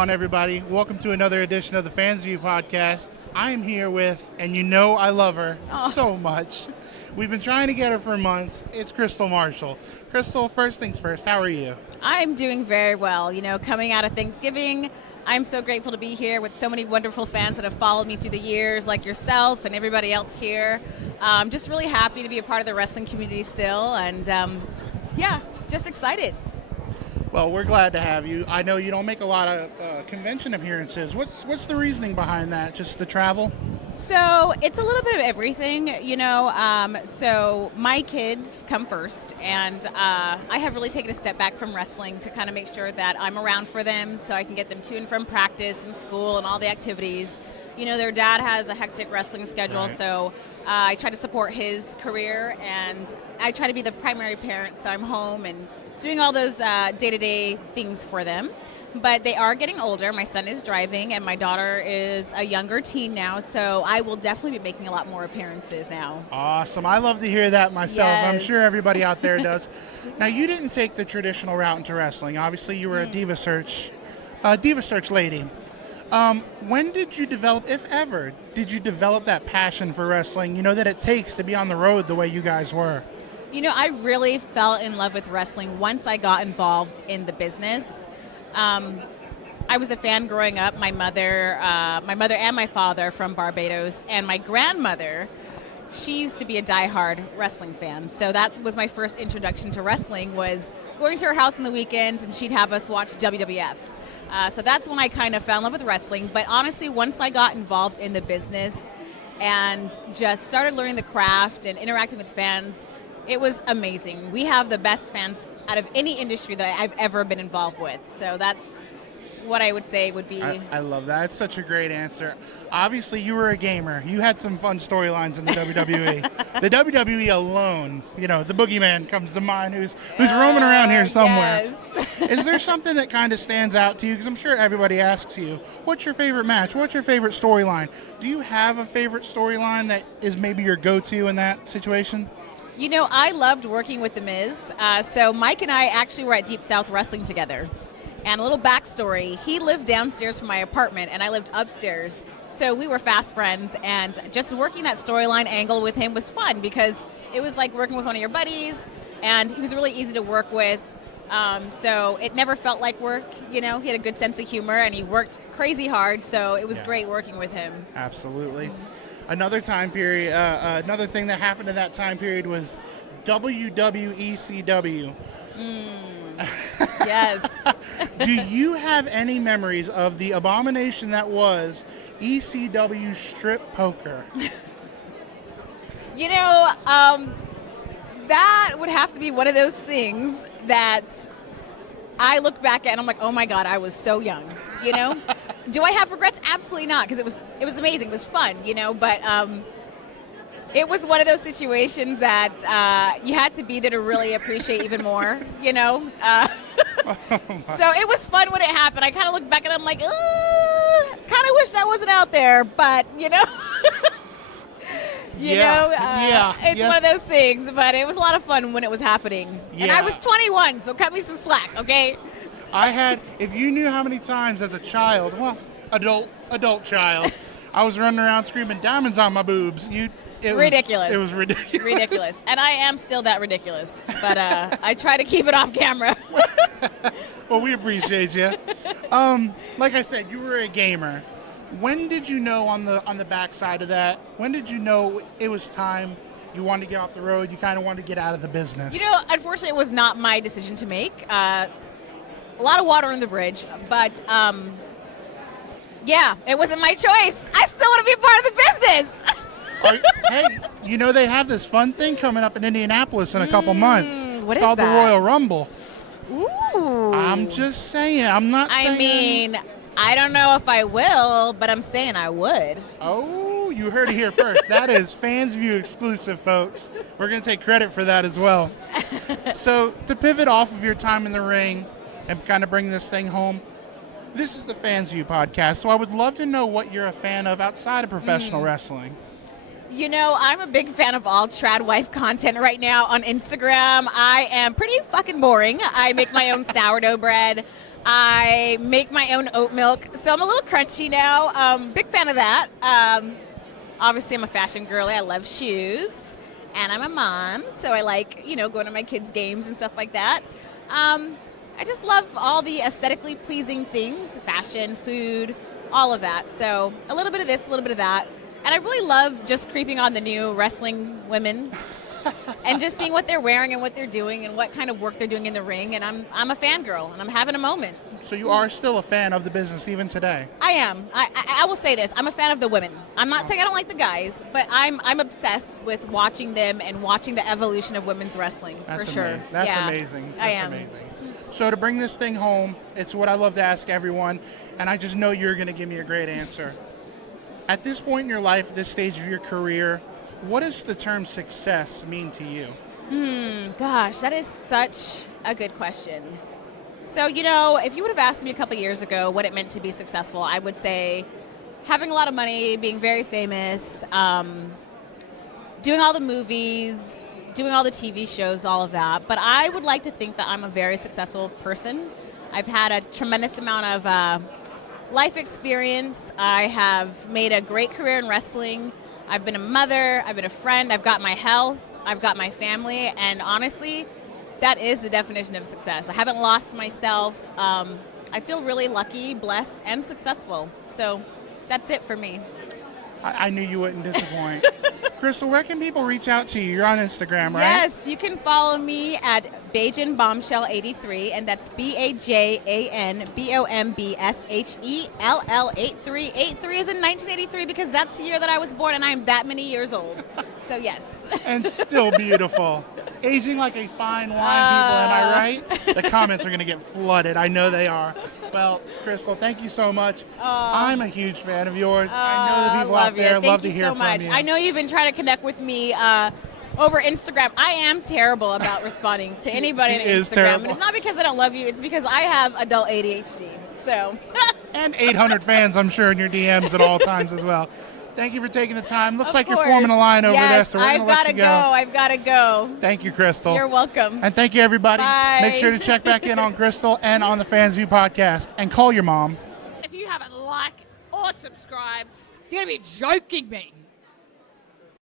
on, everybody? Welcome to another edition of the Fans View podcast. I am here with, and you know I love her so much. We've been trying to get her for months. It's Kristal Marshall. Kristal, first things first, how are you? I'm doing very well. You know, coming out of Thanksgiving, I'm so grateful to be here with so many wonderful fans that have followed me through the years, like yourself and everybody else here. I'm just really happy to be a part of the wrestling community still, and just excited. Well, we're glad to have you. I know you don't make a lot of convention appearances. What's the reasoning behind that? Just the travel? So it's a little bit of everything, you know. So my kids come first, and I have really taken a step back from wrestling to kind of make sure that I'm around for them so I can get them to and from practice and school and all the activities. You know, their dad has a hectic wrestling schedule, right. So I try to support his career, and I try to be the primary parent, so I'm home and doing all those day-to-day things for them. But they are getting older. My son is driving, and my daughter is a younger teen now, so I will definitely be making a lot more appearances now. Awesome. I love to hear that myself. Yes. I'm sure everybody out there does. Now, you didn't take the traditional route into wrestling. Obviously, you were a Diva Search lady. When did you develop, if ever, did you develop that passion for wrestling, you know, that it takes to be on the road the way you guys were? You know, I really fell in love with wrestling once I got involved in the business. I was a fan growing up. My mother and my father are from Barbados, and my grandmother, she used to be a diehard wrestling fan. So that was my first introduction to wrestling, was going to her house on the weekends, and she'd have us watch WWF. So that's when I kind of fell in love with wrestling. But honestly, once I got involved in the business and just started learning the craft and interacting with fans, it was amazing. We have the best fans out of any industry that I've ever been involved with. So that's what I would say would be. I love that. It's such a great answer. Obviously, you were a gamer. You had some fun storylines in the WWE. The WWE alone, you know, the boogeyman comes to mind, who's roaming around here somewhere. Yes. Is there something that kind of stands out to you? Because I'm sure everybody asks you, what's your favorite match? What's your favorite storyline? Do you have a favorite storyline that is maybe your go-to in that situation? You know, I loved working with The Miz. So Mike and I actually were at Deep South Wrestling together. And a little backstory, he lived downstairs from my apartment, and I lived upstairs. So we were fast friends, and just working that storyline angle with him was fun because it was like working with one of your buddies, and he was really easy to work with. So it never felt like work, you know. He had a good sense of humor, and he worked crazy hard, so it was great working with him. Absolutely. Another time period, another thing that happened in that time period was WWECW. Yes. Do you have any memories of the abomination that was ECW strip poker? You know, that would have to be one of those things that I look back at and I'm like, oh my God, I was so young, you know? Do I have regrets? Absolutely not, because it was amazing. It was fun, you know, but it was one of those situations that you had to be there to really appreciate even more, you know? So it was fun when it happened. I kind of look back and I'm like, kind of wish I wasn't out there, but, you know? It's one of those things, but it was a lot of fun when it was happening. Yeah. And I was 21, so cut me some slack, okay? If you knew how many times as a child, well, adult child, I was running around screaming diamonds on my boobs. Ridiculous. It was ridiculous. Ridiculous. And I am still that ridiculous, but I try to keep it off camera. Well, we appreciate you. Like I said, you were a gamer. When did you know on the backside of that, when did you know it was time, you wanted to get off the road, you kind of wanted to get out of the business? You know, unfortunately, it was not my decision to make. A lot of water under the bridge, but it wasn't my choice. I still want to be a part of the business. Hey, you know they have this fun thing coming up in Indianapolis in a couple months. What it's called that? The Royal Rumble. Ooh. I'm just saying. I'm not saying. I mean, I don't know if I will, but I'm saying I would. Oh, you heard it here first. That is Fans View exclusive, folks. We're going to take credit for that as well. So to pivot off of your time in the ring and kind of bring this thing home, this is the Fans View podcast, so I would love to know what you're a fan of outside of professional wrestling. You know, I'm a big fan of all trad wife content right now on Instagram. I am pretty fucking boring. I make my own sourdough bread. I make my own oat milk, so I'm a little crunchy now. Big fan of that. Obviously, I'm a fashion girly. I love shoes, and I'm a mom, so I like going to my kids' games and stuff like that. I just love all the aesthetically pleasing things, fashion, food, all of that. So a little bit of this, a little bit of that, and I really love just creeping on the new wrestling women. And just seeing what they're wearing and what they're doing and what kind of work they're doing in the ring. And I'm a fangirl, and I'm having a moment. So you are still a fan of the business even today? I am. I will say this. I'm a fan of the women. I'm not saying I don't like the guys, but I'm obsessed with watching them and watching the evolution of women's wrestling, That's for sure. amazing. That's yeah, amazing. I That's am. amazing. So to bring this thing home, it's what I love to ask everyone, and I just know you're going to give me a great answer. At this point in your life, at this stage of your career, what does the term success mean to you? Gosh, that is such a good question. So, if you would have asked me a couple years ago what it meant to be successful, I would say having a lot of money, being very famous, doing all the movies, doing all the TV shows, all of that. But I would like to think that I'm a very successful person. I've had a tremendous amount of life experience. I have made a great career in wrestling. I've been a mother, I've been a friend, I've got my health, I've got my family, and honestly, that is the definition of success. I haven't lost myself. I feel really lucky, blessed, and successful. So that's it for me. I knew you wouldn't disappoint. Kristal, where can people reach out to you? You're on Instagram, right? Yes, you can follow me at Bajan Bombshell 83, and that's BAJANBOMBSHELL 83. 83 is in 1983 because that's the year that I was born, and I am that many years old. So yes. And still beautiful. Aging like a fine wine, people, am I right? The comments are going to get flooded. I know they are. Well, Kristal, thank you so much. I'm a huge fan of yours. I know the people out there love to hear from you. Thank you so much. I know you've been trying to connect with me over Instagram. I am terrible about responding to anybody on Instagram. Terrible. And it's not because I don't love you. It's because I have adult ADHD. So. And 800 fans, I'm sure, in your DMs at all times as well. Thank you for taking the time. Looks like you're forming a line over there, so we're going to let you go. I've got to go. Thank you, Kristal. You're welcome. And thank you, everybody. Bye. Make sure to check back in on Kristal and on the Fans View podcast. And call your mom. If you haven't liked or subscribed, you're going to be joking me.